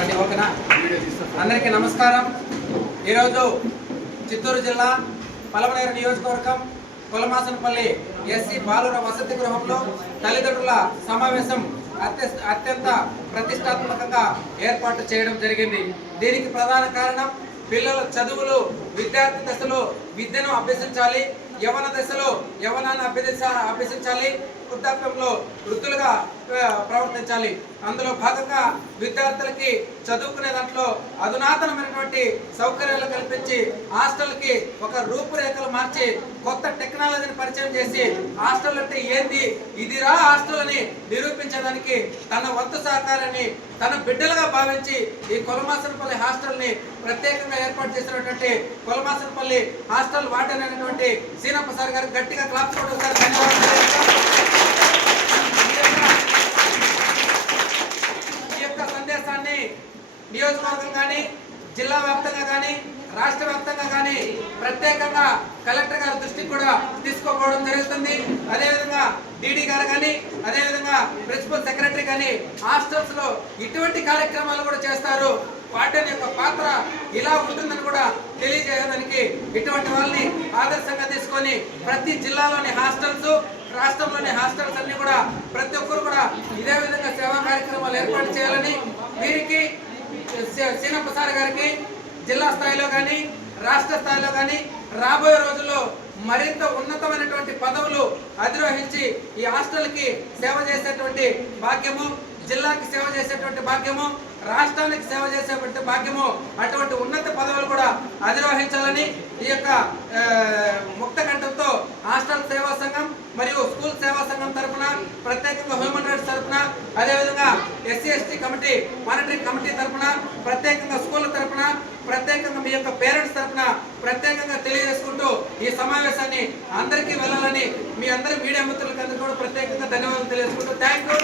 ఓకేనా. అందరికీ నమస్కారం. ఈరోజు చిత్తూరు జిల్లా పలమనేరు నియోజకవర్గం కొలమాసనపల్లి ఎస్సీ బాలుర వసతి గృహంలో తల్లిదండ్రుల సమావేశం అత్యంత ప్రతిష్టాత్మకంగా ఏర్పాటు చేయడం జరిగింది. దీనికి ప్రధాన కారణం పిల్లల చదువులు, విద్యార్థి దశలో విద్యను అభ్యసించాలి, యవన దశలో యవనాన్ని అభ్యసించాలి, వృద్ధాప్యంలో వృద్ధులుగా ప్రవర్తించాలి. అందులో భాగంగా విద్యార్థులకి చదువుకునే దాంట్లో అధునాతనమైనటువంటి సౌకర్యాలు కల్పించి హాస్టల్కి ఒక రూపురేఖలు మార్చి కొత్త టెక్నాలజీని పరిచయం చేసి హాస్టల్ అంటే ఏంది, ఇదిరా హాస్టల్ అని నిరూపించడానికి తన వంతు సహకారాన్ని తన బిడ్డలుగా భావించి ఈ కొలమాసనపల్లి హాస్టల్ని ప్రత్యేకంగా ఏర్పాటు చేసినటువంటి కొలమాసనపల్లి హాస్టల్ వార్డెన్ అయినటువంటి సీనప్ప సార్ గారికి గట్టిగా క్లాప్స్ కొట్టండి సార్. ధన్యవాదాలు. ఈ యొక్క సందేశాన్ని నియోజకవర్గం కానీ, జిల్లా వ్యాప్తంగా కానీ, రాష్ట్ర వ్యాప్తంగా కానీ ప్రత్యేకంగా కలెక్టర్ గారి దృష్టికి కూడా తీసుకోపోవడం జరుగుతుంది. అదేవిధంగా డీడీ గారు కానీ, అదేవిధంగా ప్రిన్సిపల్ సెక్రటరీ కానీ హాస్టల్స్ లో ఇటువంటి కార్యక్రమాలు కూడా చేస్తారు. వార్డెన్ యొక్క పాత్ర ఇలా ఉంటుందని కూడా తెలియజేయడానికి ఇటువంటి వాళ్ళని ఆదర్శంగా తీసుకొని ప్రతి జిల్లాలోని హాస్టల్స్, రాష్ట్రంలోని హాస్టల్స్ అన్ని కూడా ప్రతి ఒక్కరు కూడా ఇదే విధంగా సేవా కార్యక్రమాలు ఏర్పాటు చేయాలని, వీరికి సీనప్ప సార్ గారికి జిల్లా స్థాయిలో కానీ, రాష్ట్ర స్థాయిలో కానీ రాబోయే రోజుల్లో మరింత ఉన్నతమైనటువంటి పదవులు అధిరోహించి ఈ హాస్టల్కి సేవ చేసేటువంటి భాగ్యము, జిల్లాకి సేవ చేసేటువంటి భాగ్యము, రాష్ట్రానికి సేవ చేసేటువంటి భాగ్యము, అటువంటి ఉన్నత పదవులు కూడా అధిరోహించాలని ఈ యొక్క ముక్త కంఠంతో హాస్టల్ సేవా సంఘం మరియు స్కూల్ సేవా సంఘం తరఫున, ప్రత్యేకంగా హ్యూమన్ రైట్స్ తరఫున, అదేవిధంగా SC ST committee monitoring committee తరఫున, ప్రత్యేకంగా స్కూల్ తరఫున, ప్రత్యేకంగా మీ యొక్క పేరెంట్స్ తరఫున ప్రత్యేకంగా తెలియజేసుకుంటూ ఈ సమావేశాన్ని అందరికీ వెళ్ళాలని మీ అందరి మీడియా మిత్రులకి అందరికీ కూడా ప్రత్యేకంగా ధన్యవాదాలు తెలియజేసుకుంటూ థ్యాంక్ యూ.